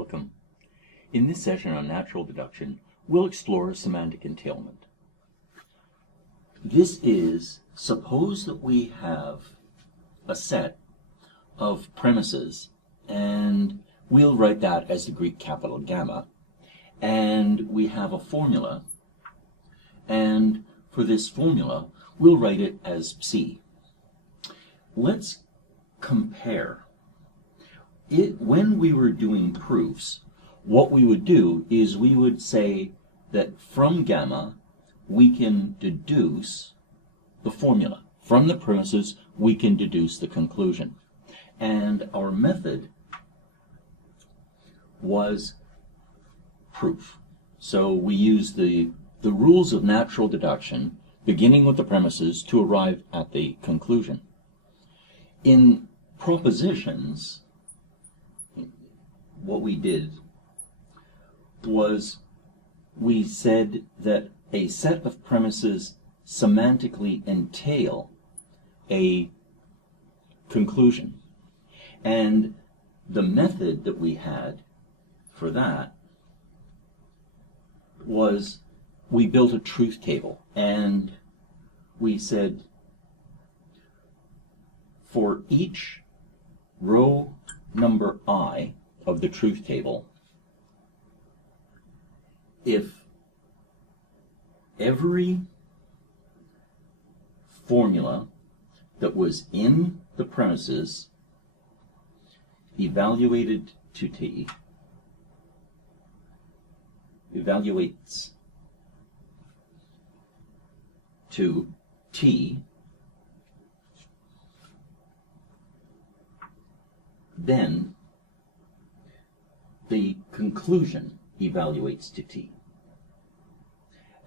Welcome. In this session on natural deduction, we'll explore semantic entailment. This is, suppose that we have a set of premises, and we'll write that as the Greek capital gamma, and we have a formula, and for this formula, we'll write it as C. Let's compare. When we were doing proofs, what we would do is we would say that from gamma we can deduce the formula. From the premises we can deduce the conclusion. And our method was proof. So we use the rules of natural deduction, beginning with the premises, to arrive at the conclusion. In propositions, what we did was we said that a set of premises semantically entail a conclusion. And the method that we had for that was we built a truth table, and we said for each row number I of the truth table, if every formula that was in the premises evaluates to T, then the conclusion evaluates to T.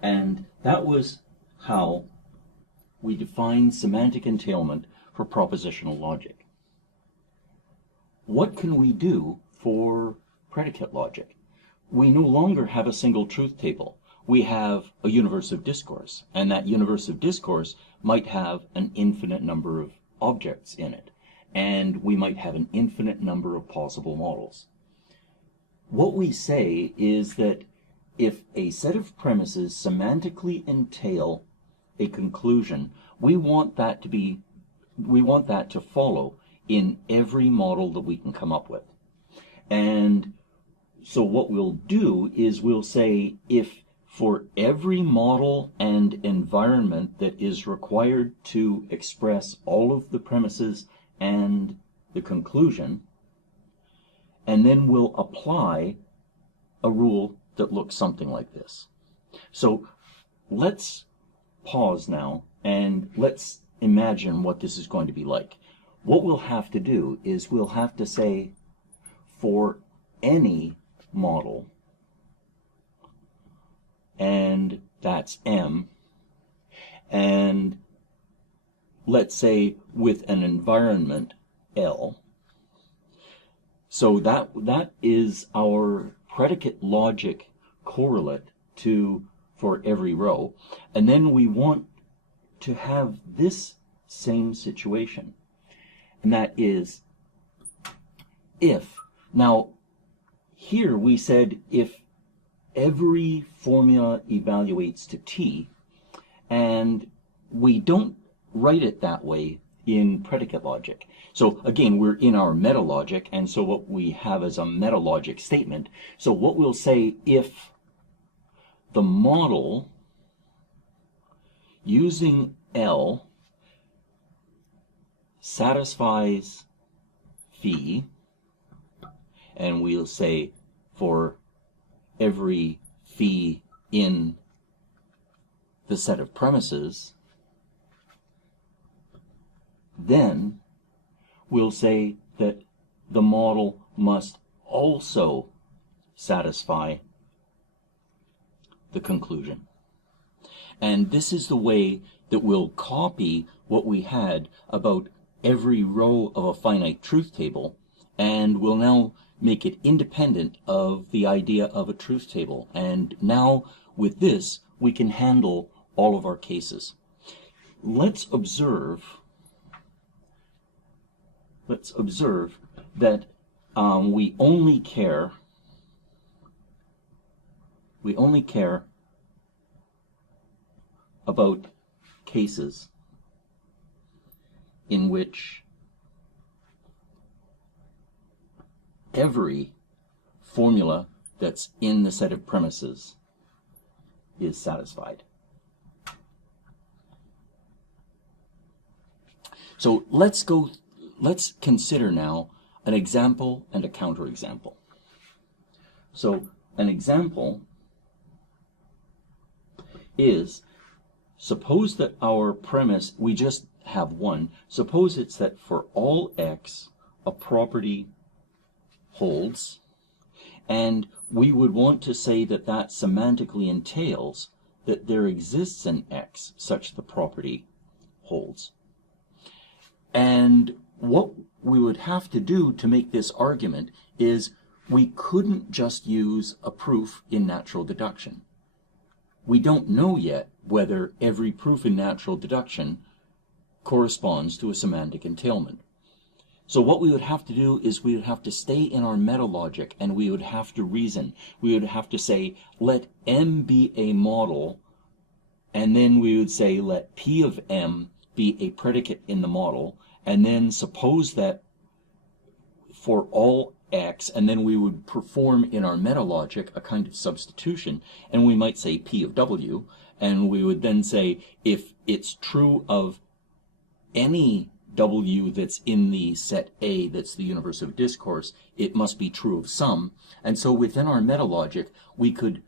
And that was how we defined semantic entailment for propositional logic. What can we do for predicate logic? We no longer have a single truth table. We have a universe of discourse, and that universe of discourse might have an infinite number of objects in it, and we might have an infinite number of possible models. What we say is that if a set of premises semantically entail a conclusion, we want that to follow in every model that we can come up with. And so what we'll do is we'll say if for every model and environment that is required to express all of the premises and the conclusion, and then we'll apply a rule that looks something like this. So let's pause now and let's imagine what this is going to be like. What we'll have to do is we'll have to say for any model, and that's M, and let's say with an environment L. So that is our predicate logic correlate to for every row. And then we want to have this same situation. And that is if. Now, here we said if every formula evaluates to T, and we don't write it that way in predicate logic. So again, we're in our meta logic, and so what we have is a meta logic statement. So what we'll say if the model using L satisfies phi, and we'll say for every phi in the set of premises, then we'll say that the model must also satisfy the conclusion. And this is the way that we'll copy what we had about every row of a finite truth table, and we'll now make it independent of the idea of a truth table. And now with this we can handle all of our cases. Let's observe that we only care We only care about cases in which every formula that's in the set of premises is satisfied. So let's consider now an example and a counterexample. So an example is, suppose that our premise, we just have one. Suppose it's that for all x, a property holds, and we would want to say that that semantically entails that there exists an x such the property holds. And what we would have to do to make this argument is we couldn't just use a proof in natural deduction. We don't know yet whether every proof in natural deduction corresponds to a semantic entailment. So what we would have to do is we would have to stay in our meta logic, and we would have to reason. We would have to say, let M be a model, and then we would say, let P of M be a predicate in the model, and then suppose that for all x, and then we would perform in our meta logic a kind of substitution, and we might say P of W, and we would then say if it's true of any W that's in the set A, that's the universe of discourse, it must be true of some. And so within our meta logic, we could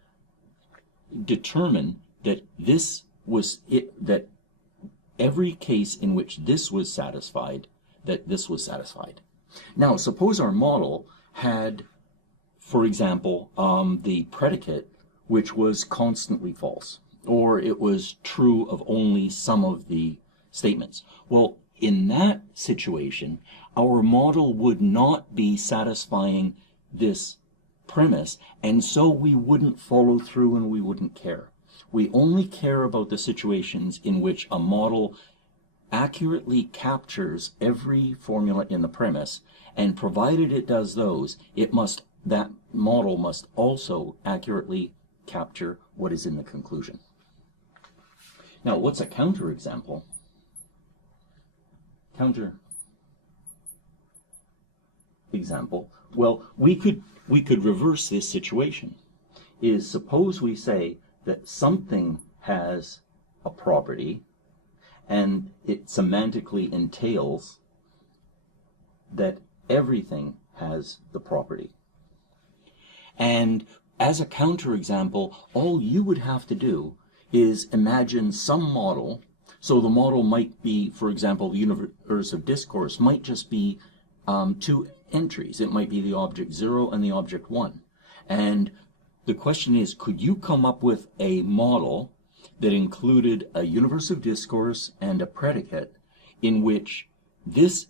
determine that this was it, that every case in which this was satisfied, that this was satisfied. Now, suppose our model had, for example, the predicate which was constantly false, or it was true of only some of the statements. Well, in that situation, our model would not be satisfying this premise, and so we wouldn't follow through and we wouldn't care. We only care about the situations in which a model accurately captures every formula in the premise, and provided it does those, that model must also accurately capture what is in the conclusion. Now, what's a counterexample? Counterexample. Well, we could reverse this situation. Is suppose we say that something has a property and it semantically entails that everything has the property. And as a counterexample, all you would have to do is imagine some model. So the model might be, for example, the universe of discourse might just be two entries. It might be the object 0 and the object 1. And the question is, could you come up with a model that included a universe of discourse and a predicate in which this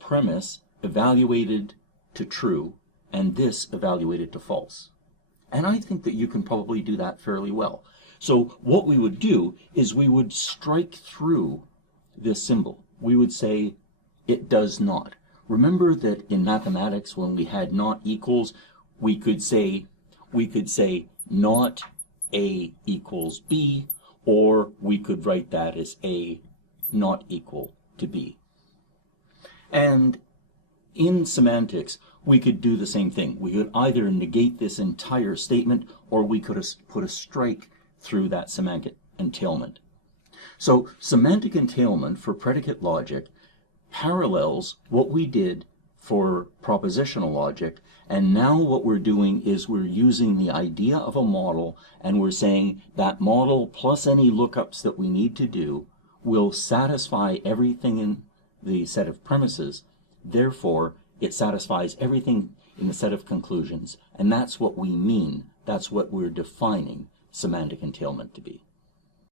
premise evaluated to true and this evaluated to false? And I think that you can probably do that fairly well. So what we would do is we would strike through this symbol. We would say it does not. Remember that in mathematics, when we had not equals, we could say not A equals B, or we could write that as A not equal to B. And in semantics, we could do the same thing. We could either negate this entire statement, or we could put a strike through that semantic entailment. So semantic entailment for predicate logic parallels what we did for propositional logic, and now what we're doing is we're using the idea of a model, and we're saying that model plus any lookups that we need to do will satisfy everything in the set of premises. Therefore, it satisfies everything in the set of conclusions, and that's what we mean. That's what we're defining semantic entailment to be.